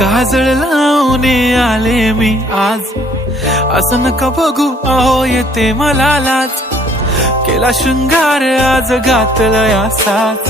काजळ लावणे आले मी आज. असं नका बघू अहो येते मला लाज. केला शृंगार आज घातलाय असाच.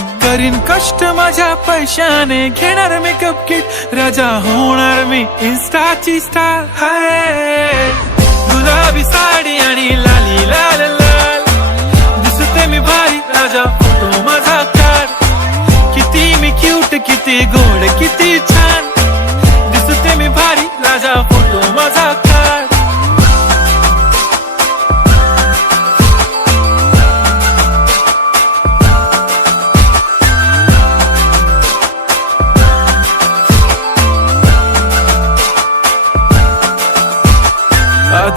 करीन कष्ट माझ्या पैशाने. घेणार मेकअप किट राजा होणार मी इन्स्टाची स्टार हाय.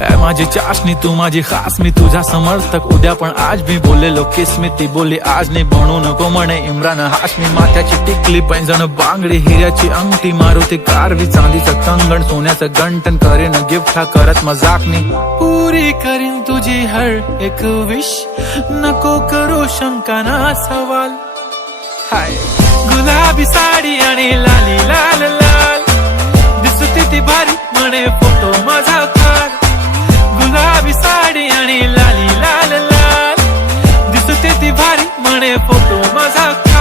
माझी चाशणी तू माझी खास मी तुझा समर्थक. उद्या पण आज मी बोललेलो किस ती बोली आज नाही बनू नको म्हणे इम्रान हाशमी माथ्याची टिकली पैंजण बांगडी हिऱ्याची अंगठी मारुती कारवी. चांदीचं कंगण सोन्याचं गंटन करेन गिफ्ट हा करत मजाकनी पुरी करीन तुझी हर एक विश नको करू शंका ना सवाल. हाय. गुलाबी साडी आणि लाली लाल साडी लाली लाल लाल. दिसते ती भारी म्हणे फोटो माझा.